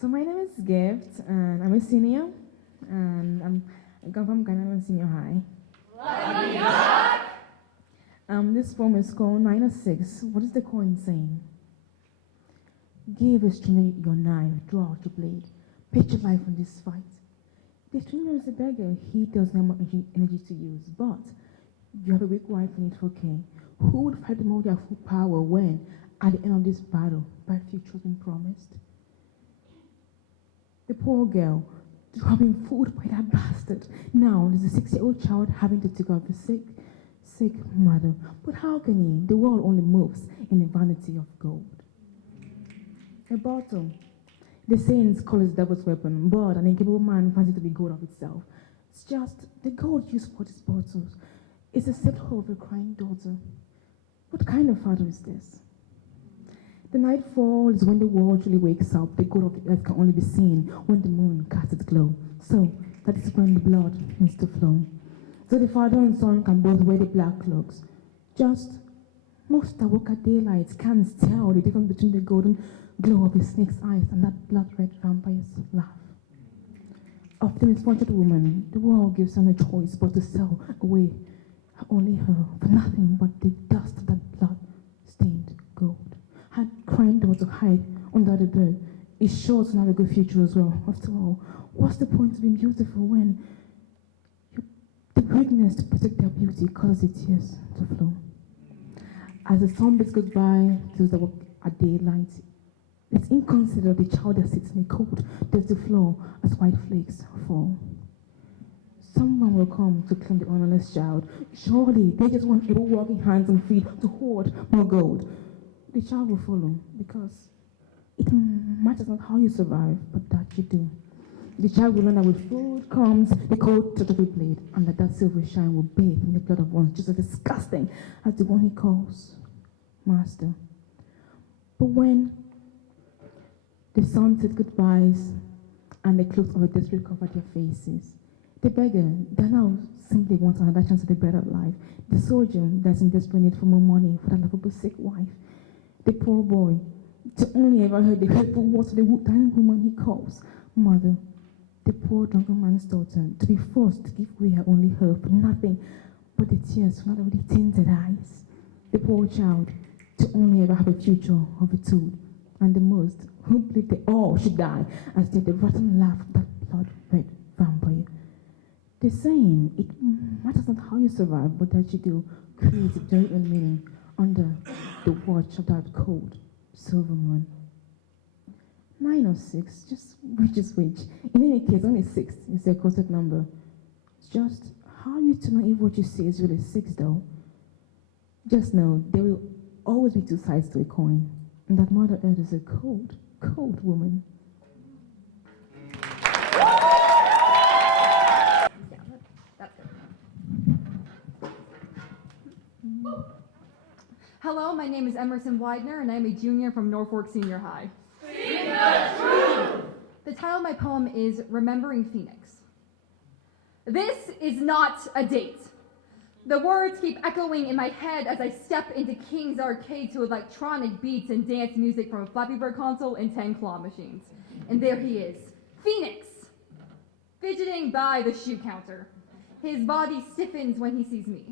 So my name is Gift, and I'm a senior, and I come from Ghana Senior High. This poem is called 906. What is the coin saying? Give a stranger your knife, draw out your blade, pitch your life on this fight. The stranger is a beggar, he doesn't have much energy to use, but you have a weak wife and need for care. Who would fight the more their full power when, at the end of this battle, bright future has been promised? The poor girl, having food by that bastard. Now there's a 6-year-old child having to take care of a sick mother. But how can he? The world only moves in the vanity of gold. A bottle. The saints call it the devil's weapon, but an incapable man finds it to be gold of itself. It's just the gold used for these bottles. It's a scepter of a crying daughter. What kind of father is this? The nightfall is when the world truly wakes up. The gold of the earth can only be seen when the moon casts its glow. So that is when the blood needs to flow. So the father and son can both wear the black cloaks. Just most that work at daylight can't tell the difference between the golden glow of a snake's eyes and that blood-red vampire's laugh. Of the misfortunate woman, the world gives her no choice but to sell away only her for nothing but the dust of that blood-stained gold. Her crying daughter hide under the bed is sure to have a good future as well. After all, what's the point of being beautiful when the weakness to protect their beauty causes the tears to flow? As the sun bids goodbye to those that work at daylight, it's inconsiderate the child that sits in the cold, dirty floor as white flakes fall. Someone will come to claim the honorless child. Surely they just want able working hands and feet to hoard more gold. The child will follow because it matters not how you survive, but that you do. The child will learn that with food comes the cold touch of a blade, and that silver shine will bathe in the blood of one just as disgusting as the one he calls master. But when the sun said goodbyes and the clothes of a desperate covered their faces, the beggar that now simply wants another chance at a better life, the soldier that's in desperate need for more money for that lovable sick wife, the poor boy to only ever heard the hurtful words of the dying woman he calls mother, the poor drunken man's daughter to be forced to give away her only her for nothing but the tears from not already tinted eyes, the poor child to only ever have a future of its own, and the most who believe they all should die as they the rotten laugh of that blood-red vampire. The saying, it matters not how you survive, but that you do, creates a very own meaning under the watch of that cold silver moon. 9 or 6, just which is which. In any case, only 6 is the correct number. It's just how you to know if what you say is really 6 though. Just know there will always be 2 sides to a coin, and that Mother Earth is a cold, cold woman. Hello, my name is Emerson Widener, and I'm a junior from Norfolk Senior High. Speak the truth! The title of my poem is Remembering Phoenix. This is not a date. The words keep echoing in my head as I step into King's Arcade to electronic beats and dance music from a Flappy Bird console and 10 claw machines. And there he is, Phoenix, fidgeting by the shoe counter. His body stiffens when he sees me.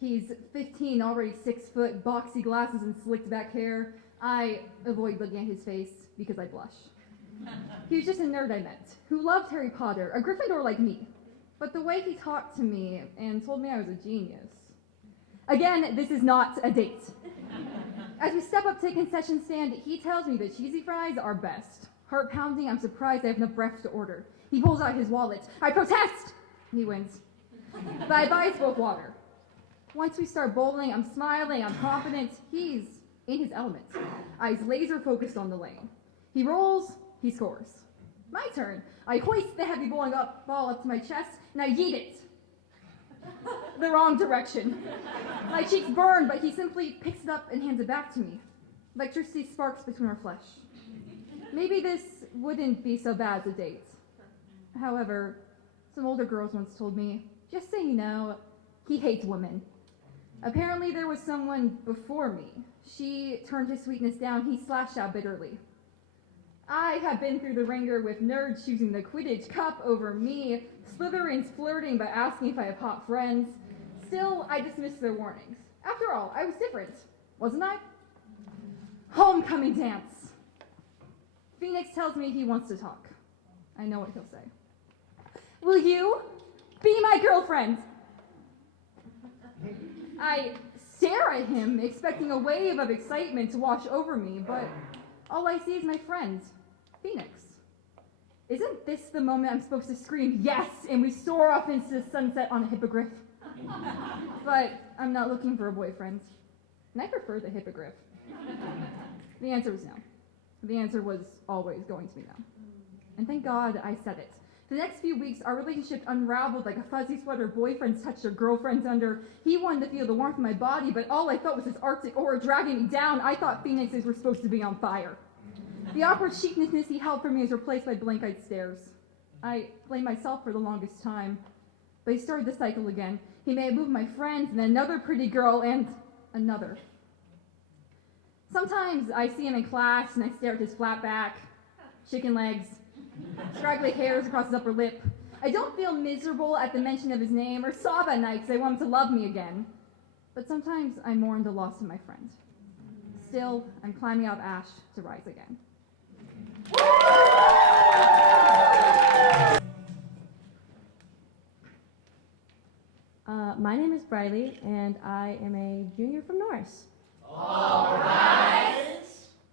He's 15, already 6 foot, boxy glasses and slicked back hair. I avoid looking at his face because I blush. He was just a nerd I met, who loved Harry Potter, a Gryffindor like me. But the way he talked to me and told me I was a genius. Again, this is not a date. As we step up to the concession stand, he tells me that cheesy fries are best. Heart pounding, I'm surprised I have enough breath to order. He pulls out his wallet. I protest! He wins. But I buy us both water. Once we start bowling, I'm smiling, I'm confident. He's in his element. Eyes laser focused on the lane. He rolls, he scores. My turn. I hoist the heavy ball up to my chest, and I yeet it. The wrong direction. My cheeks burn, but he simply picks it up and hands it back to me. Electricity sparks between our flesh. Maybe this wouldn't be so bad as a date. However, some older girls once told me, just so you know, he hates women. Apparently there was someone before me. She turned his sweetness down. He slashed out bitterly. I have been through the ringer with nerds choosing the Quidditch Cup over me, Slytherins flirting by asking if I have hot friends. Still, I dismissed their warnings. After all, I was different, wasn't I? Homecoming dance. Phoenix tells me he wants to talk. I know what he'll say. Will you be my girlfriend? I stare at him, expecting a wave of excitement to wash over me, but all I see is my friend, Phoenix. Isn't this the moment I'm supposed to scream yes and we soar off into the sunset on a hippogriff? But I'm not looking for a boyfriend, and I prefer the hippogriff. The answer was no. The answer was always going to be no. And thank God I said it. The next few weeks, our relationship unraveled like a fuzzy sweater boyfriends touch their girlfriends under. He wanted to feel the warmth of my body, but all I felt was his arctic aura dragging me down. I thought phoenixes were supposed to be on fire. The awkward sheepness he held for me was replaced by blank-eyed stares. I blamed myself for the longest time, but he started the cycle again. He made a move with my friends, and another pretty girl, and another. Sometimes I see him in class, and I stare at his flat back, chicken legs, scraggly hairs across his upper lip. I don't feel miserable at the mention of his name or sob at night because I want him to love me again. But sometimes I mourn the loss of my friend. Still, I'm climbing out of ash to rise again. My name is Briley, and I am a junior from Norris. All right.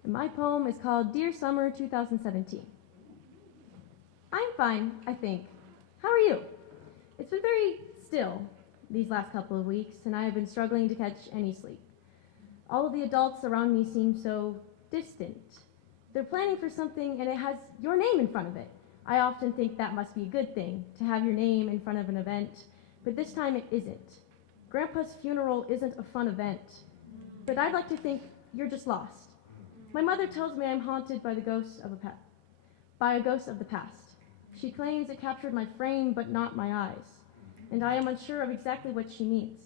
And my poem is called Dear Summer 2017. I'm fine, I think. How are you? It's been very still these last couple of weeks, and I have been struggling to catch any sleep. All of the adults around me seem so distant. They're planning for something, and it has your name in front of it. I often think that must be a good thing, to have your name in front of an event, but this time it isn't. Grandpa's funeral isn't a fun event, but I'd like to think you're just lost. My mother tells me I'm haunted by the ghost of a ghost of the past. She claims it captured my frame, but not my eyes, and I am unsure of exactly what she means.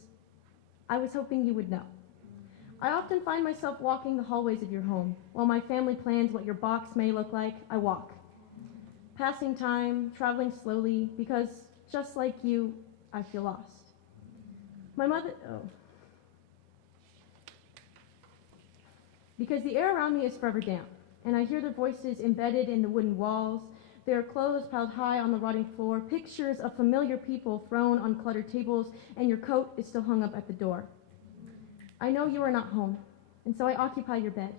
I was hoping you would know. I often find myself walking the hallways of your home. While my family plans what your box may look like, I walk. Passing time, traveling slowly, because just like you, I feel lost. Because the air around me is forever damp, and I hear their voices embedded in the wooden walls, their clothes piled high on the rotting floor, pictures of familiar people thrown on cluttered tables, and your coat is still hung up at the door. I know you are not home, and so I occupy your bed.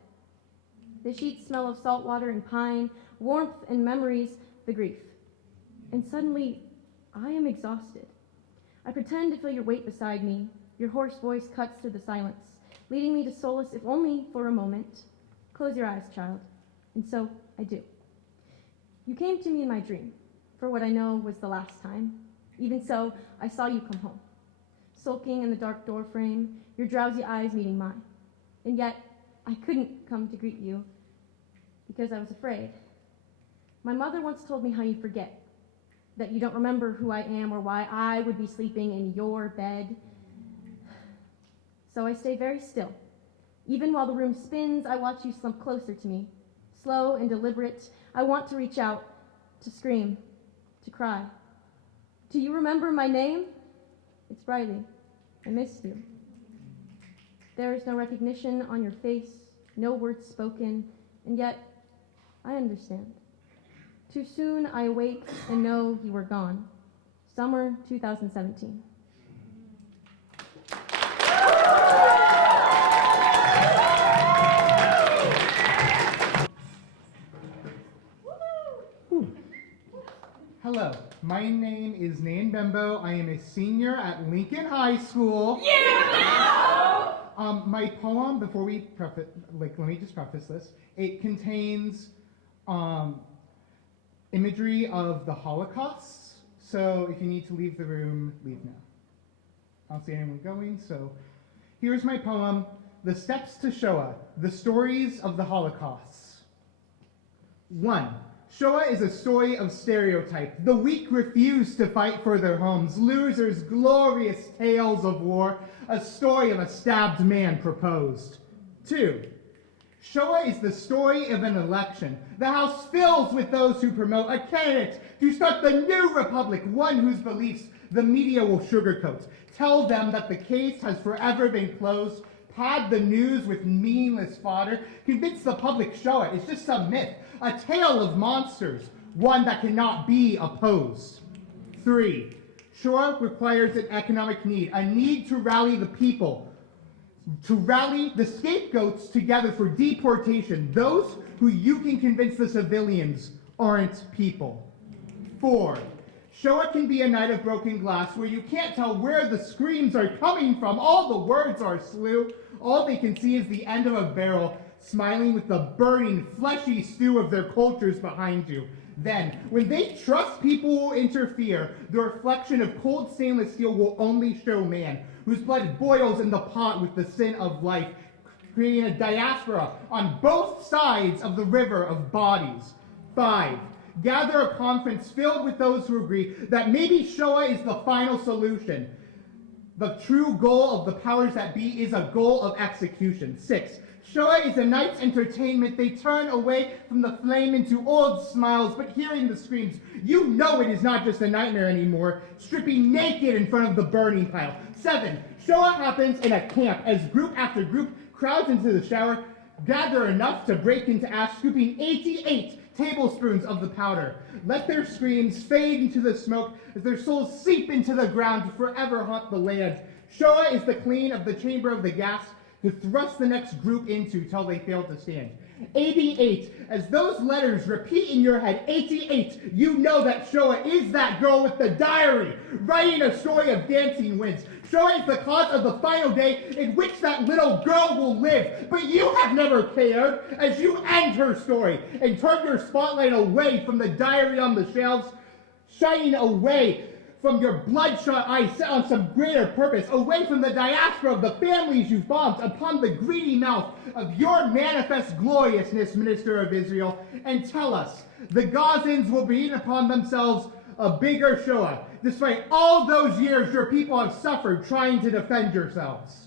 The sheets smell of salt water and pine, warmth and memories, the grief. And suddenly, I am exhausted. I pretend to feel your weight beside me. Your hoarse voice cuts through the silence, leading me to solace, if only for a moment. Close your eyes, child. And so I do. You came to me in my dream, for what I know was the last time. Even so, I saw you come home, sulking in the dark doorframe, your drowsy eyes meeting mine. And yet, I couldn't come to greet you because I was afraid. My mother once told me how you forget, that you don't remember who I am or why I would be sleeping in your bed. So I stay very still. Even while the room spins, I watch you slump closer to me. Slow and deliberate, I want to reach out, to scream, to cry. Do you remember my name? It's Briley. I missed you. There is no recognition on your face, no words spoken, and yet I understand. Too soon I awake and know you were gone. Summer 2017. Hello, my name is Nan Bembo. I am a senior at Lincoln High School. Yeah! My poem, before we preface, let me just preface this. It contains imagery of the Holocaust. So if you need to leave the room, leave now. I don't see anyone going, so here's my poem, The Steps to Shoah, the Stories of the Holocaust. 1. Shoah is a story of stereotype. The weak refuse to fight for their homes. Losers' glorious tales of war. A story of a stabbed man proposed. 2. Shoah is the story of an election. The House fills with those who promote a candidate to start the new republic, one whose beliefs the media will sugarcoat. Tell them that the case has forever been closed, pad the news with meaningless fodder, convince the public Shoah is just some myth, a tale of monsters, one that cannot be opposed. 3. Shoah requires an economic need, a need to rally the people, to rally the scapegoats together for deportation, those who you can convince the civilians aren't people. 4. Shoah can be a night of broken glass where you can't tell where the screams are coming from. All the words are slew. All they can see is the end of a barrel, smiling with the burning, fleshy stew of their cultures behind you. Then, when they trust people will interfere, the reflection of cold stainless steel will only show man, whose blood boils in the pot with the sin of life, creating a diaspora on both sides of the river of bodies. 5. Gather a conference filled with those who agree that maybe Shoah is the final solution. The true goal of the powers that be is a goal of execution. 6. Shoah is a night's entertainment. They turn away from the flame into old smiles, but hearing the screams, you know it is not just a nightmare anymore, stripping naked in front of the burning pile. 7. Shoah happens in a camp as group after group crowds into the shower, gather enough to break into ash, scooping 88 tablespoons of the powder. Let their screams fade into the smoke as their souls seep into the ground to forever haunt the land. Shoah is the clean of the chamber of the gas to thrust the next group into till they fail to stand. 88, as those letters repeat in your head, 88, you know that Shoah is that girl with the diary, writing a story of dancing winds. Shoah is the cause of the final day in which that little girl will live, but you have never cared as you end her story and turn your spotlight away from the diary on the shelves, shining away from your bloodshot eyes set on some greater purpose, away from the diaspora of the families you've bombed, upon the greedy mouth of your manifest gloriousness, Minister of Israel, and tell us, the Gazans will bring upon themselves a bigger Shoah, despite all those years your people have suffered trying to defend yourselves.